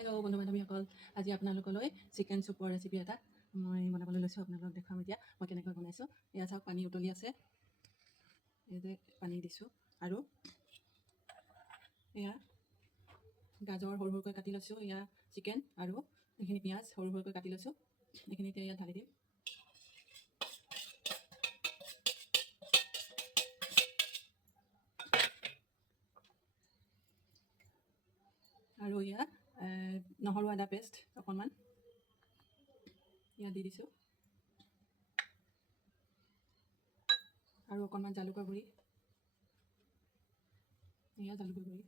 Hello' বন্ধু বান্ধৱীসকল, আজি আপোনালোকলৈ চিকেন চুপৰ ৰেচিপি এটা মই বনাবলৈ লৈছোঁ। আপোনালোকক দেখুৱাম এতিয়া মই কেনেকৈ বনাইছোঁ। এয়া চাওক, পানী উতলি আছে, ইয়াতে পানী দিছোঁ আৰু এয়া গাজৰ সৰু সৰুকৈ কাটি লৈছোঁ। এয়া চিকেন আৰু এইখিনি পিঁয়াজ সৰু সৰুকৈ কাটি লৈছোঁ, এইখিনি এতিয়া ইয়াত ঢালি দিম। আৰু এয়া নহৰু আদা পেষ্ট অকণমান ইয়াত দি দিছোঁ আৰু অকণমান জালুকৰ গুড়ি, এয়া জালুকৰ গুড়ি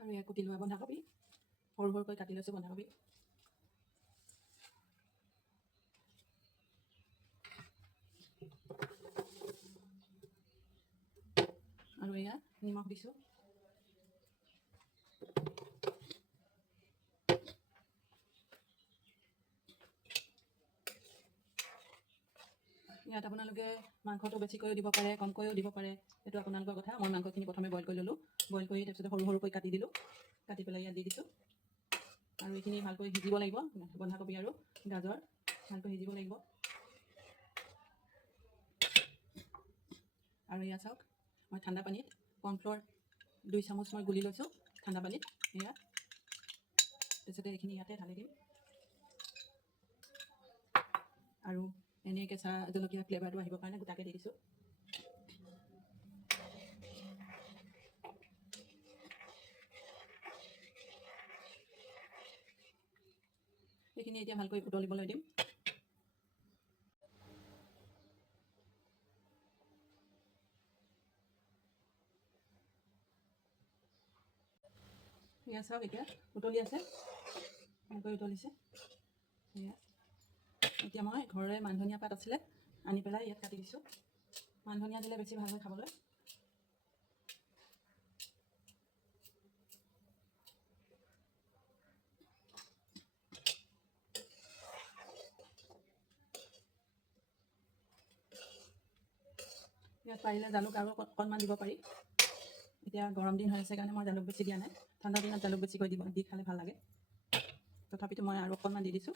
আৰু এয়া কুটি লোৱা বন্ধাকবি, সৰু সৰুকৈ কাটি লৈছোঁ বন্ধাকবি। আৰু এয়া নিমখ দিছোঁ। ইয়াত আপোনালোকে মাংসটো বেছিকৈও দিব পাৰে, কমকৈও দিব পাৰে, সেইটো আপোনালোকৰ কথা। মই মাংসখিনি প্ৰথমে বইল কৰি ল'লোঁ, বইল কৰি তাৰপিছত সৰু সৰুকৈ কাটি দিলোঁ, কাটি পেলাই ইয়াত দি দিছোঁ। আৰু এইখিনি ভালকৈ সিজিব লাগিব, বন্ধাকবি আৰু গাজৰ ভালকৈ সিজিব লাগিব। আৰু এয়া চাওক, মই ঠাণ্ডা পানীত কৰ্ণফ্ল'ৰ 2 চামুচ মই গুলি লৈছোঁ ঠাণ্ডা পানীত। এয়া তাৰপিছতে এইখিনি ইয়াতে ঢালি দিম আৰু এনেই কেঁচা জলকীয়া ফ্লেভাৰটো আহিবৰ কাৰণে গোটাকৈ দি দিছোঁ। এইখিনি এতিয়া ভালকৈ উতলিবলৈ দিম। এয়া চাওক, এতিয়া উতলি আছে, ভালকৈ উতলিছে। এয়া এতিয়া মই ঘৰৰে মান ধনিয়া পাত আছিলে, আনি পেলাই ইয়াত কাটি দিছোঁ। মান ধনিয়া দিলে বেছি ভাল হয় খাবলৈ। ইয়াত পাৰিলে জালুক আৰু অকণমান দিব পাৰি। এতিয়া গৰম দিন হৈ আছে কাৰণে মই জালুক বেছি দিয়া নাই, ঠাণ্ডা দিনত জালুক বেছিকৈ দি খালে ভাল লাগে। তথাপিতো মই আৰু অকণমান দি দিছোঁ।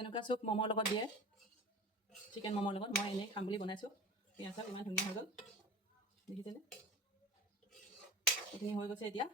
এনেকুৱা চুপ ম'মৰ লগত দিয়ে, চিকেন ম'মৰ লগত। মই এনেই খাম বুলি বনাইছোঁ। পিঁয়াজ চাওক ইমান ধুনীয়া হৈ গ'ল, দেখিছেনে? এইখিনি হৈ গৈছে এতিয়া।